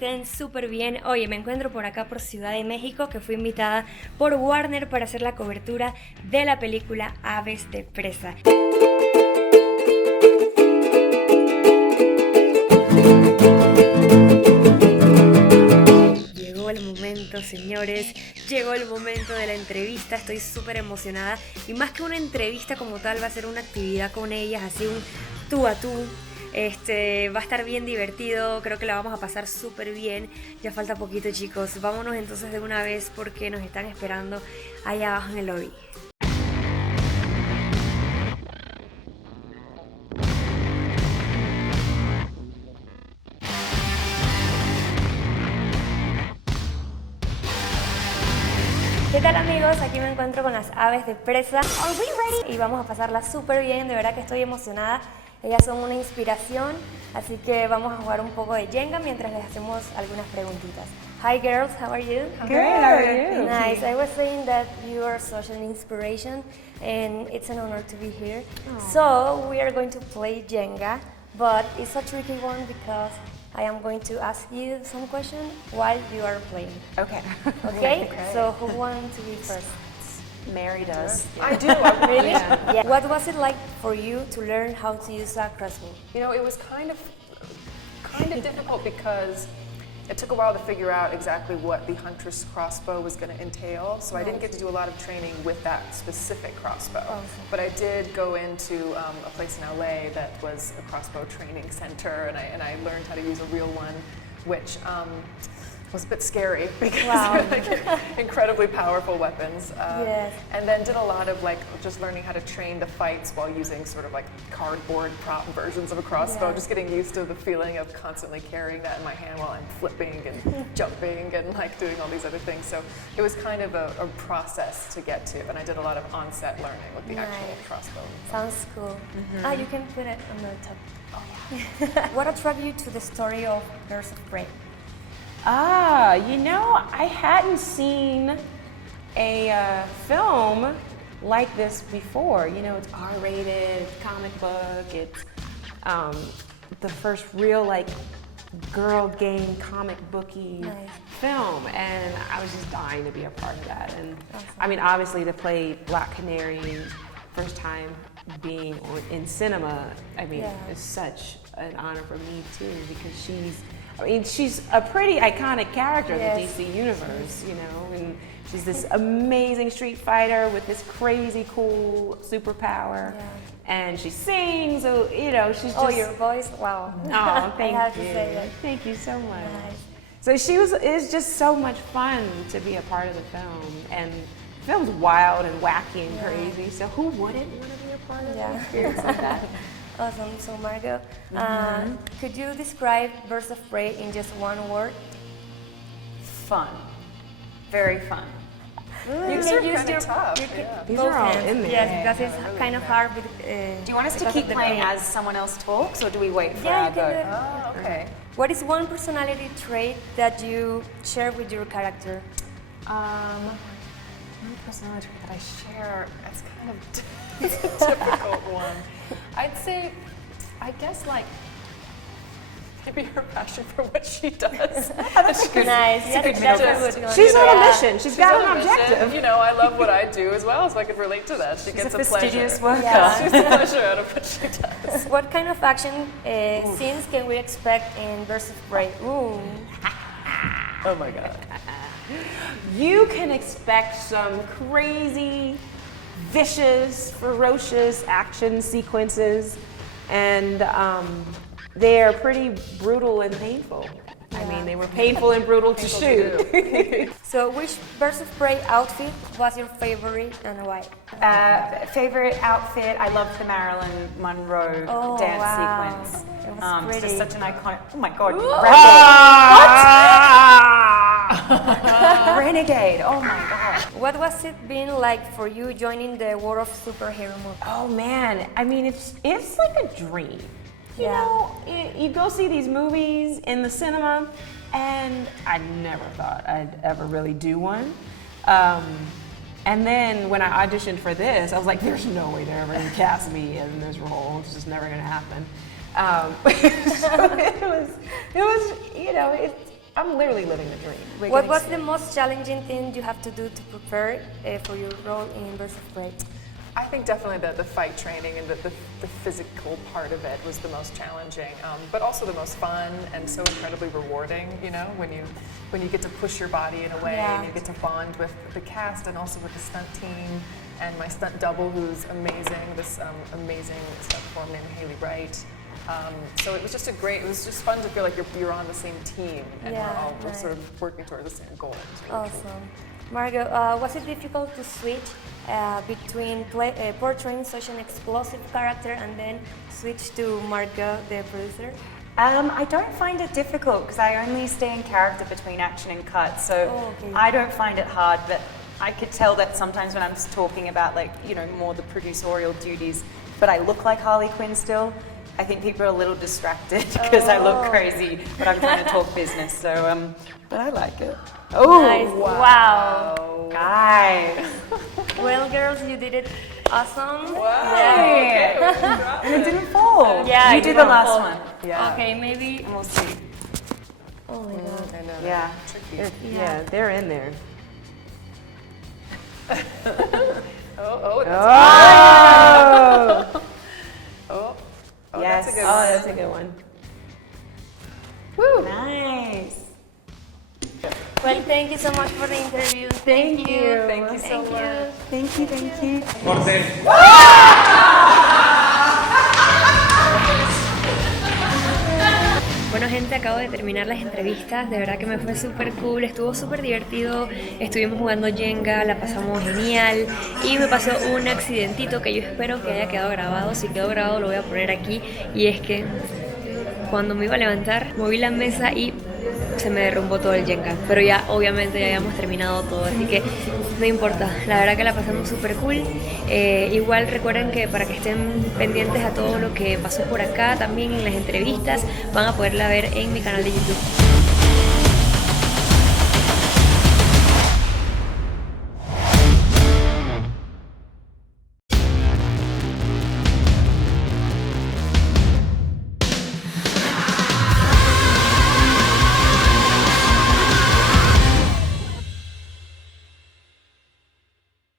estén súper bien. Oye, me encuentro por acá por Ciudad de México, que fui invitada por Warner para hacer la cobertura de la película Aves de Presa. Llegó el momento, señores, llegó el momento de la entrevista. Estoy súper emocionada y más que una entrevista como tal va a ser una actividad con ellas, así un tú a tú. Va a estar bien divertido, creo que la vamos a pasar súper bien. Ya falta poquito, chicos. Vámonos entonces de una vez porque nos están esperando allá abajo en el lobby. ¿Qué tal, amigos? Aquí me encuentro con las Aves de Presa. Are we ready? Y vamos a pasarla súper bien, de verdad que estoy emocionada. Ellas son una inspiración, así que vamos a jugar un poco de Jenga mientras les hacemos algunas preguntitas. Hi girls, how are you? Good, how are you? Nice. I was saying that you are such an inspiration and it's an honor to be here. Aww. So we are going to play Jenga, but it's a tricky one because I am going to ask you some questions while you are playing. Okay. Okay? So who wants to be first? Mary does. Yeah. I do. Really? Yeah. What was it like for you to learn how to use a crossbow? You know, it was kind of difficult because it took a while to figure out exactly what the Hauntress crossbow was going to entail. So I didn't get to do a lot of training with that specific crossbow. Awesome. But I did go into a place in LA that was a crossbow training center, and I learned how to use a real one, which was a bit scary because they're like incredibly powerful weapons. Yes. And then did a lot of like just learning how to train the fights while using sort of like cardboard prop versions of a crossbow, just getting used to the feeling of constantly carrying that in my hand while I'm flipping and jumping and like doing all these other things. So it was kind of a process to get to, and I did a lot of on-set learning with the actual crossbow. Sounds cool. You can put it on the top. Oh, yeah. What attracted you to the story of Birds of Prey? You know, I hadn't seen a film like this before. You know, it's R-rated, comic book, it's the first real like girl game comic booky film, and I was just dying to be a part of that. And I mean, obviously to play Black Canary, first time being in cinema, I mean, it's such an honor for me too, because she's a pretty iconic character in the DC universe, you know, and she's this amazing street fighter with this crazy cool superpower, and she sings, so, you know, she's just... Oh, your voice, wow. Oh, thank I have you. To say that. Thank you so much. Nice. So it's just so much fun to be a part of the film, and the film's wild and wacky and crazy, so who wouldn't want to be a part of the experience like that? Awesome. So Margot, could you describe Birds of Prey in just one word? Fun. Very fun. You can use your These are all in there. Yes, because it's kind of hard. With, Do you want us to keep playing as someone else talks, or do we wait for our go? Oh, okay. What is one personality trait that you share with your character? One personality trait that I share, that's kind of it's a difficult one. I'd say, I guess like, maybe her passion for what she does. That's good. Nice. She's on a mission. She's got an objective. You know, I love what I do as well, so I could relate to that. She gets a fastidious pleasure. worker. She gets a pleasure out of what she does. What kind of action scenes can we expect in Birds of Prey? Ooh. Oh my God. You can expect some crazy, vicious, ferocious action sequences, and they are pretty brutal and painful. I mean, they were painful and brutal to shoot. So which Birds of Prey outfit was your favorite and why? Favorite outfit, I loved the Marilyn Monroe dance sequence. It was pretty. It's just such an iconic, oh my God, Renegade, oh my God. What was it been like for you joining the world of superhero movies? Oh man, I mean, it's like a dream. You know, you go see these movies in the cinema, and I never thought I'd ever really do one. And then when I auditioned for this, I was like, there's no way they're ever going to cast me in this role. It's just never going to happen. So it was, you know, I'm literally living the dream. What was the most challenging thing you have to do to prepare for your role in Birds of Prey? I think definitely the fight training and the physical part of it was the most challenging, but also the most fun and so incredibly rewarding, you know, when you get to push your body in a way and you get to bond with the cast and also with the stunt team and my stunt double who's amazing, this amazing stunt performer named Haley Wright. So it was just it was just fun to feel like you're on the same team and we're sort of working towards the same goal. Really Awesome. cool. Margot, was it difficult to switch between portraying such an explosive character and then switch to Margot, the producer? I don't find it difficult because I only stay in character between action and cut, so okay. I don't find it hard, but I could tell that sometimes when I'm talking about like, you know, more the producerial duties, but I look like Harley Quinn still, I think people are a little distracted because I look crazy, but I'm trying to talk business, so, but I like it. Oh, nice. Wow. Guys. Well, girls, you did it awesome. Wow. Yeah. And it didn't fall. Yeah, you do the last one. Yeah. Okay, maybe. And we'll see. Oh my god. I know. Yeah. Tricky. Yeah, they're in there. Oh, that's Oh, Yes. that's a good oh, one. that's a good one. Woo. Nice. Well, thank you so much for the interview. Thank you. Thank you so much. Thank you, thank you. Bueno, gente, acabo de terminar las entrevistas, de verdad que me fue súper cool, estuvo súper divertido, estuvimos jugando Jenga, la pasamos genial y me pasó un accidentito que yo espero que haya quedado grabado. Si quedó grabado lo voy a poner aquí, y es que cuando me iba a levantar moví la mesa y se me derrumbó todo el Jenga, pero ya obviamente ya habíamos terminado todo, así que no importa, la verdad que la pasamos súper cool. Igual recuerden que para que estén pendientes a todo lo que pasó por acá, también en las entrevistas, van a poderla ver en mi canal de YouTube.